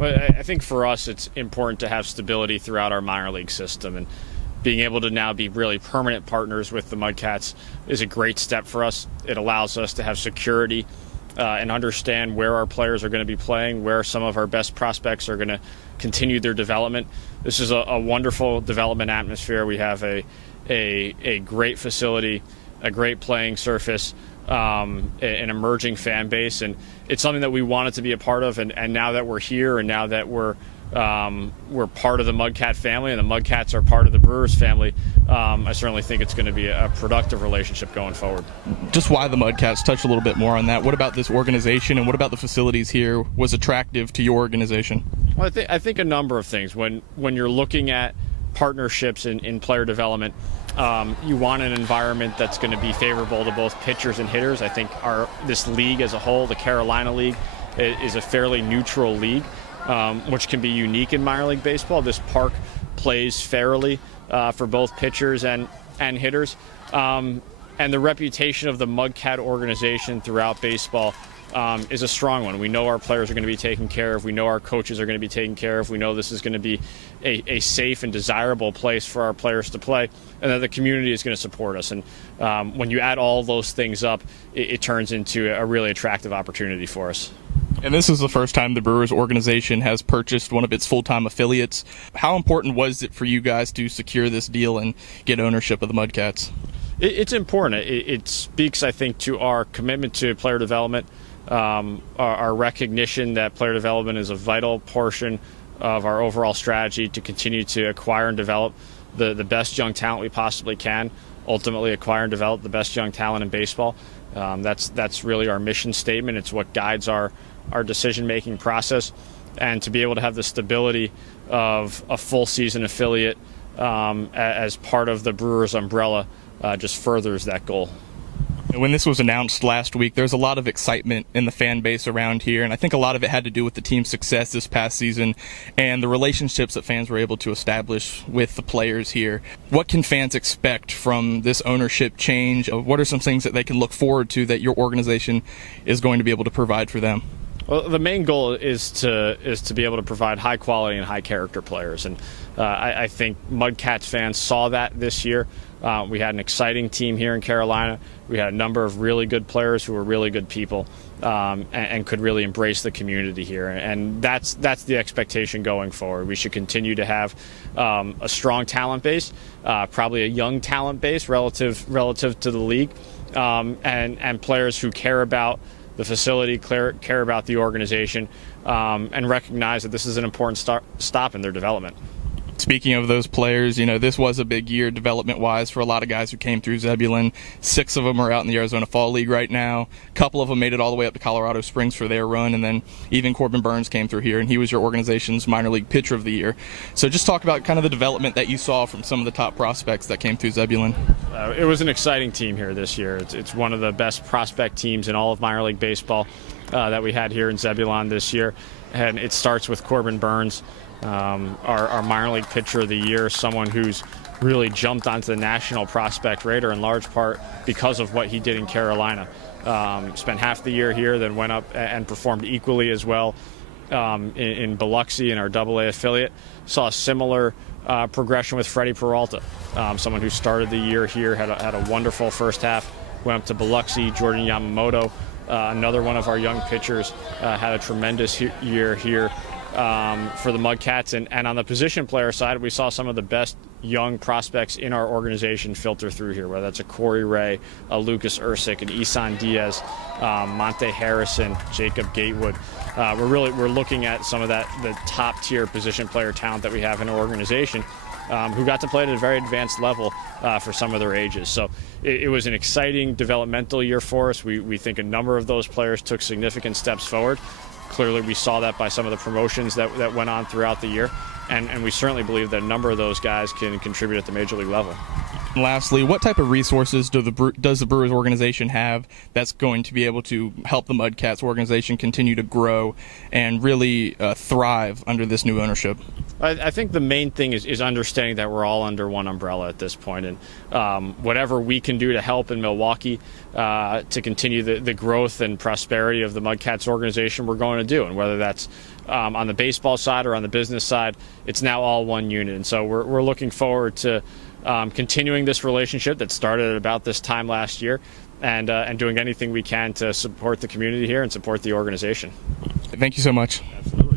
Well, I think for us it's important to have stability throughout our minor league system, and being able to now be really permanent partners with the Mudcats is a great step for us. It allows us to have security and understand where our players are going to be playing, where some of our best prospects are going to continue their development. This is a wonderful development atmosphere. We have a great facility, a great playing surface, an emerging fan base, and it's something that we wanted to be a part of. And now that we're here, and now that we're part of the Mudcat family, and the Mudcats are part of the Brewers family, I certainly think it's going to be a productive relationship going forward. Just why the Mudcats? Touch a little bit more on that. What about this organization, and what about the facilities here was attractive to your organization? Well, I think a number of things. When you're looking at partnerships in player development, you want an environment that's going to be favorable to both pitchers and hitters. I think this league as a whole, the Carolina League, is a fairly neutral league, which can be unique in minor league baseball. This park plays fairly for both pitchers and hitters. And the reputation of the Mudcat organization throughout baseball is a strong one. We know our players are going to be taken care of. We know our coaches are going to be taken care of. We know this is going to be a safe and desirable place for our players to play, and that the community is going to support us. And when you add all those things up, it turns into a really attractive opportunity for us. And this is the first time the Brewers organization has purchased one of its full-time affiliates. How important was it for you guys to secure this deal and get ownership of the Mudcats? It's important. It speaks, I think, to our commitment to player development, our recognition that player development is a vital portion of our overall strategy to continue to acquire and develop the best young talent we possibly can, ultimately acquire and develop the best young talent in baseball. That's really our mission statement. It's what guides our decision-making process, and to be able to have the stability of a full season affiliate as part of the Brewers umbrella just furthers that goal. When this was announced last week, there's a lot of excitement in the fan base around here, and I think a lot of it had to do with the team's success this past season and the relationships that fans were able to establish with the players here. What can fans expect from this ownership change? What are some things that they can look forward to that your organization is going to be able to provide for them? Well, the main goal is to be able to provide high quality and high character players, and I think Mudcats fans saw that this year. We had an exciting team here in Carolina. We had a number of really good players who were really good people and could really embrace the community here. And that's the expectation going forward. We should continue to have a strong talent base, probably a young talent base relative to the league, and players who care about the facility, care about the organization, and recognize that this is an important stop in their development. Speaking of those players, this was a big year development-wise for a lot of guys who came through Zebulon. 6 of them are out in the Arizona Fall League right now. A couple of them made it all the way up to Colorado Springs for their run, and then even Corbin Burns came through here, and he was your organization's minor league pitcher of the year. So just talk about kind of the development that you saw from some of the top prospects that came through Zebulon. It was an exciting team here this year. It's one of the best prospect teams in all of minor league baseball that we had here in Zebulon this year, and it starts with Corbin Burns. Our minor league pitcher of the year, someone who's really jumped onto the national prospect radar in large part because of what he did in Carolina. Spent half the year here, then went up and performed equally as well in Biloxi in our AA affiliate. Saw a similar progression with Freddie Peralta, someone who started the year here, had a wonderful first half, went up to Biloxi. Jordan Yamamoto, another one of our young pitchers, had a tremendous year here for the Mudcats. And on the position player side, we saw some of the best young prospects in our organization filter through here, whether that's a Corey Ray, a Lucas Ursic, an Isan Diaz, Monte Harrison, Jacob Gatewood. We're looking at some of the top tier position player talent that we have in our organization, who got to play at a very advanced level for some of their ages. So it was an exciting developmental year for us. We think a number of those players took significant steps forward. Clearly, we saw that by some of the promotions that went on throughout the year, and we certainly believe that a number of those guys can contribute at the major league level. Lastly, what type of resources does the Brewers organization have that's going to be able to help the Mudcats organization continue to grow and really thrive under this new ownership? I think the main thing is understanding that we're all under one umbrella at this point, and whatever we can do to help in Milwaukee to continue the growth and prosperity of the Mudcats organization, we're going to do. And whether that's on the baseball side or on the business side, it's now all one unit. And so we're looking forward to continuing this relationship that started at about this time last year, and doing anything we can to support the community here and support the organization. Thank you so much. Absolutely.